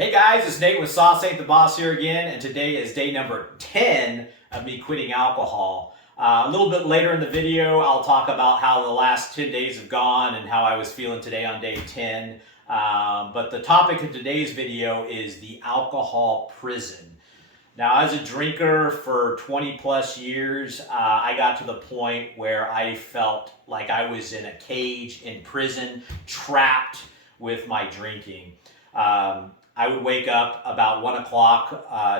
Hey guys, it's Nate with Sauce Ain't the Boss here again, and today is day number 10 of me quitting alcohol. A little bit later in the video, I'll talk about how the last 10 days have gone and how I was feeling today on day 10. But the topic of today's video is the alcohol prison. Now, as a drinker for 20 plus years, I got to the point where I felt like I was in a cage, in prison, trapped with my drinking. I would wake up about 1 o'clock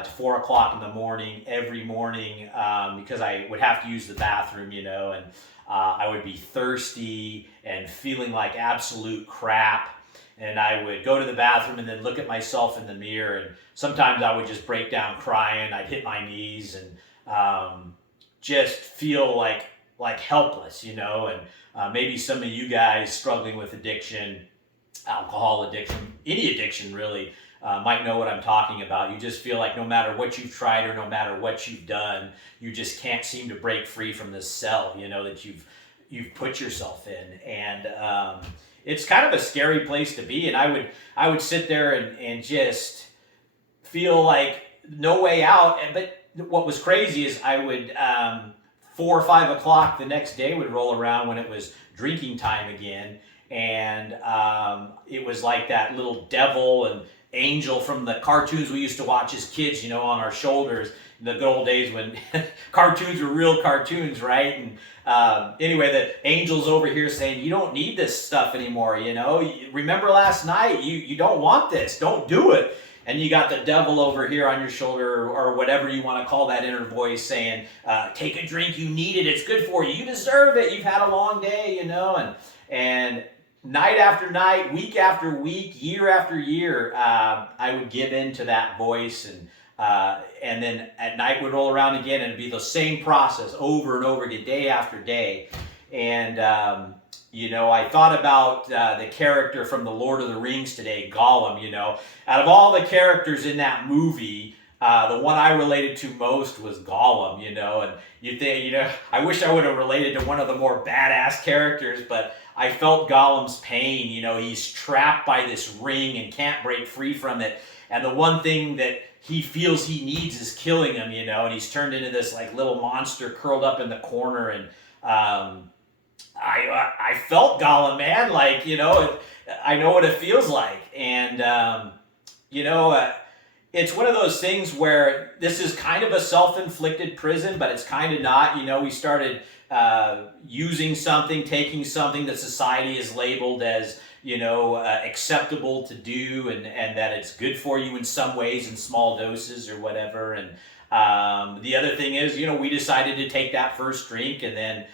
to 4 o'clock in the morning every morning because I would have to use the bathroom, and I would be thirsty and feeling like absolute crap. And I would go to the bathroom and then look at myself in the mirror, and sometimes I would just break down crying. I'd hit my knees and just feel like helpless, and maybe some of you guys struggling with addiction, alcohol addiction, any addiction really, might know what I'm talking about. You just feel like no matter what you've tried or no matter what you've done, you just can't seem to break free from this cell, that you've put yourself in. And it's kind of a scary place to be. And I would sit there and just feel like no way out. But what was crazy is I would 4 or 5 o'clock the next day would roll around when it was drinking time again. And it was like that little devil and angel from the cartoons we used to watch as kids, on our shoulders in the good old days when cartoons were real cartoons, right? And anyway, the angel's over here saying, you don't need this stuff anymore, Remember last night, you don't want this, don't do it. And you got the devil over here on your shoulder, or whatever you want to call that inner voice, saying, take a drink, you need it, it's good for you, you deserve it, you've had a long day, and night after night, week after week, year after year, I would give in to that voice, and then at night would roll around again, and it'd be the same process over and over again, day after day. And I thought about the character from the Lord of the Rings today, Gollum. Out of all the characters in that movie, the one I related to most was Gollum. And you think, I wish I would have related to one of the more badass characters, but I felt Gollum's pain. He's trapped by this ring and can't break free from it. And the one thing that he feels he needs is killing him, and he's turned into this little monster curled up in the corner. And I felt Gollum, man, I know what it feels like. And, it's one of those things where this is kind of a self-inflicted prison, but it's kind of not. We started using something, taking something that society has labeled as, acceptable to do, and that it's good for you in some ways in small doses or whatever. And the other thing is, we decided to take that first drink and then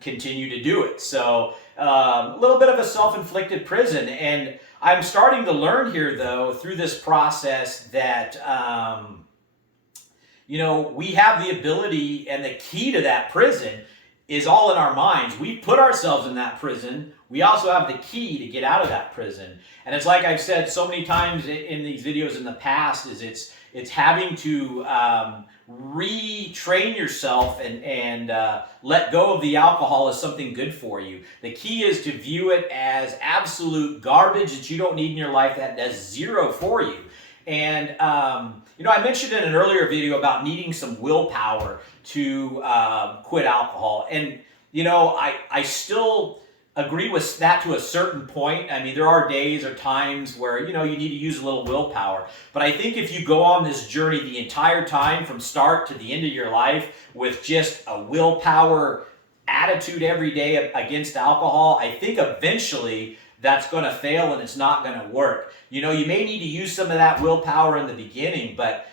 continue to do it. So a little bit of a self-inflicted prison. And I'm starting to learn here, though, through this process that, we have the ability, and the key to that prison is all in our minds. We put ourselves in that prison. We also have the key to get out of that prison. And it's like I've said so many times in these videos in the past, is it's having to retrain yourself and let go of the alcohol as something good for you. The key is to view it as absolute garbage that you don't need in your life, that does zero for you. And, I mentioned in an earlier video about needing some willpower to quit alcohol. And, I still agree with that to a certain point. I mean, there are days or times where, you need to use a little willpower. But I think if you go on this journey the entire time from start to the end of your life with just a willpower attitude every day against alcohol, I think eventually that's going to fail and it's not going to work. You may need to use some of that willpower in the beginning, but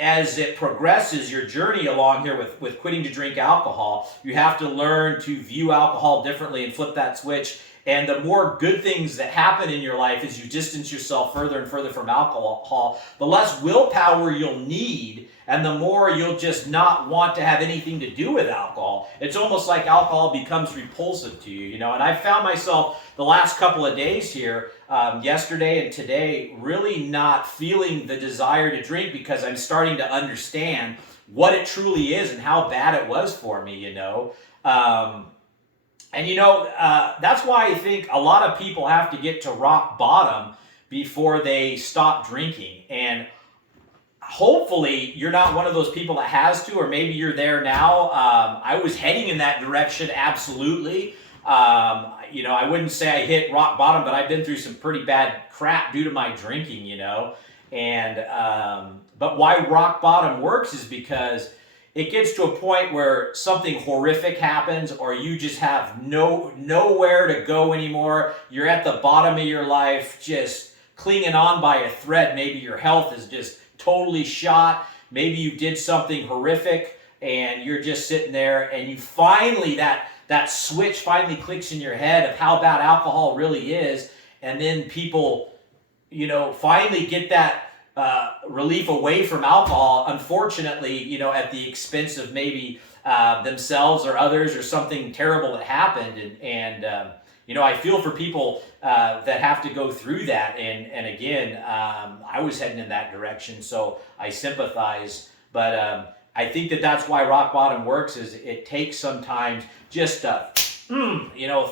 as it progresses, your journey along here with quitting to drink alcohol, you have to learn to view alcohol differently and flip that switch. And the more good things that happen in your life as you distance yourself further and further from alcohol, the less willpower you'll need, and the more you'll just not want to have anything to do with alcohol. It's almost like alcohol becomes repulsive to you, And I found myself the last couple of days here, yesterday and today, really not feeling the desire to drink because I'm starting to understand what it truly is and how bad it was for me, And that's why I think a lot of people have to get to rock bottom before they stop drinking. And hopefully you're not one of those people that has to, or maybe you're there now. I was heading in that direction, absolutely. I wouldn't say I hit rock bottom, but I've been through some pretty bad crap due to my drinking, And but why rock bottom works is because it gets to a point where something horrific happens, or you just have nowhere to go anymore. You're at the bottom of your life, just clinging on by a thread. Maybe your health is just totally shot. Maybe you did something horrific and you're just sitting there, and you finally, that switch finally clicks in your head of how bad alcohol really is. And then people, finally get that relief away from alcohol, unfortunately, at the expense of maybe themselves or others, or something terrible that happened. And I feel for people that have to go through that. And again, I was heading in that direction, so I sympathize. But I think that's why rock bottom works, is it takes sometimes just a,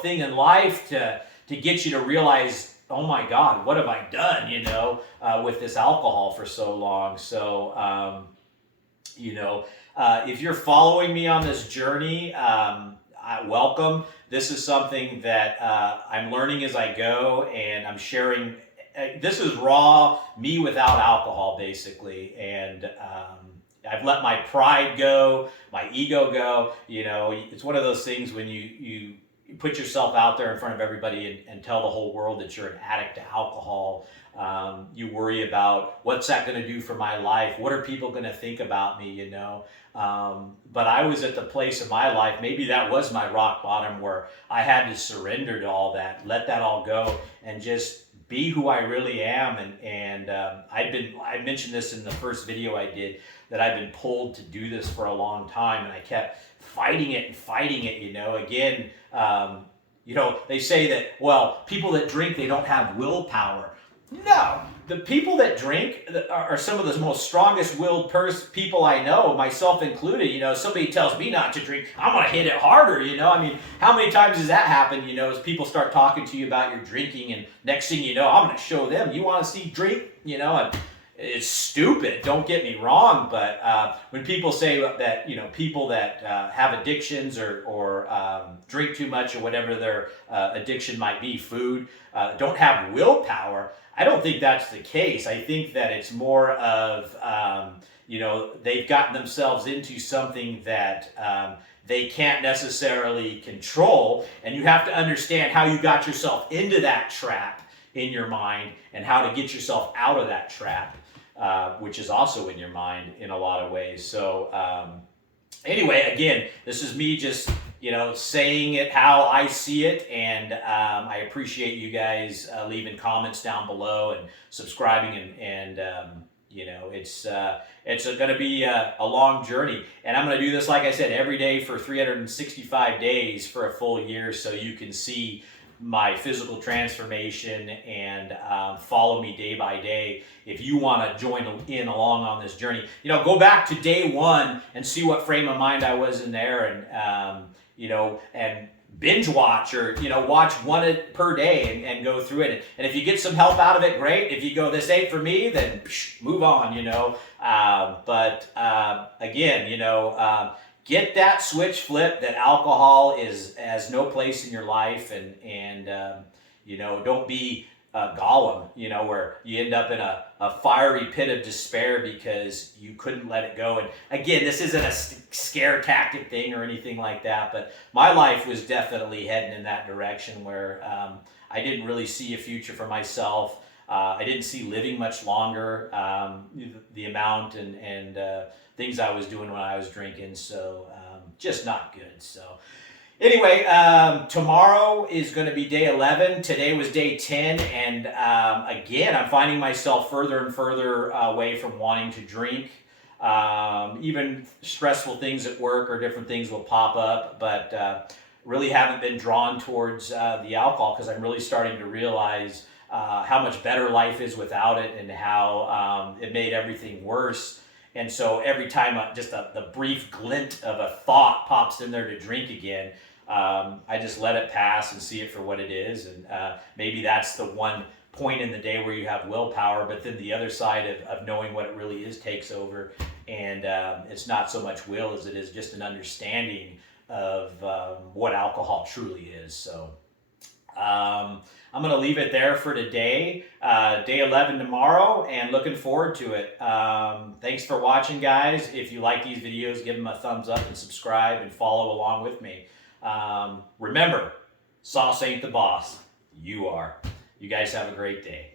thing in life to get you to realize, oh my God, what have I done, with this alcohol for so long. So, if you're following me on this journey, welcome. This is something that I'm learning as I go, and I'm sharing. This is raw me without alcohol, basically. And I've let my pride go, my ego go. It's one of those things when you put yourself out there in front of everybody and tell the whole world that you're an addict to alcohol. You worry about, what's that going to do for my life? What are people going to think about me, But I was at the place in my life, maybe that was my rock bottom, where I had to surrender to all that, let that all go, and just be who I really am. And I mentioned this in the first video I did, that I've been pulled to do this for a long time, and I kept fighting it. Again, they say that, well, people that drink, they don't have willpower. No, the people that drink are some of the most strongest willed people I know, myself included. Somebody tells me not to drink, I'm going to hit it harder, how many times does that happen, as people start talking to you about your drinking, and next thing you know, I'm going to show them, you want to see drink, and it's stupid, don't get me wrong, but when people say that, people that have addictions or drink too much, or whatever their addiction might be, food, don't have willpower, I don't think that's the case. I think that it's more of, they've gotten themselves into something that they can't necessarily control, and you have to understand how you got yourself into that trap in your mind, and how to get yourself out of that trap, which is also in your mind in a lot of ways. So anyway, again, this is me just, saying it how I see it, and I appreciate you guys leaving comments down below and subscribing, and it's going to be a long journey, and I'm going to do this, like I said, every day for 365 days for a full year, so you can see my physical transformation and follow me day by day. If you want to join in along on this journey, go back to day one and see what frame of mind I was in there, and and binge watch, or watch one per day and go through it. And if you get some help out of it, great. If you go, this ain't for me, then move on. But again, get that switch flip, that alcohol has no place in your life, and don't be Gollum, where you end up in a fiery pit of despair because you couldn't let it go. And again, this isn't a scare tactic thing or anything like that, but my life was definitely heading in that direction, where I didn't really see a future for myself. I didn't see living much longer, the amount and things I was doing when I was drinking, so just not good. So anyway, tomorrow is going to be day 11. Today was day 10, and again, I'm finding myself further and further away from wanting to drink. Even stressful things at work or different things will pop up, but really haven't been drawn towards the alcohol, because I'm really starting to realize how much better life is without it, and how it made everything worse. And so every time just the brief glint of a thought pops in there to drink again, I just let it pass and see it for what it is. And maybe that's the one point in the day where you have willpower, but then the other side of knowing what it really is takes over, and it's not so much will as it is just an understanding of what alcohol truly is. So I'm going to leave it there for today. Day 11 tomorrow, and looking forward to it. Thanks for watching, guys. If you like these videos, give them a thumbs up and subscribe and follow along with me. Remember, sauce ain't the boss. You are. You guys have a great day.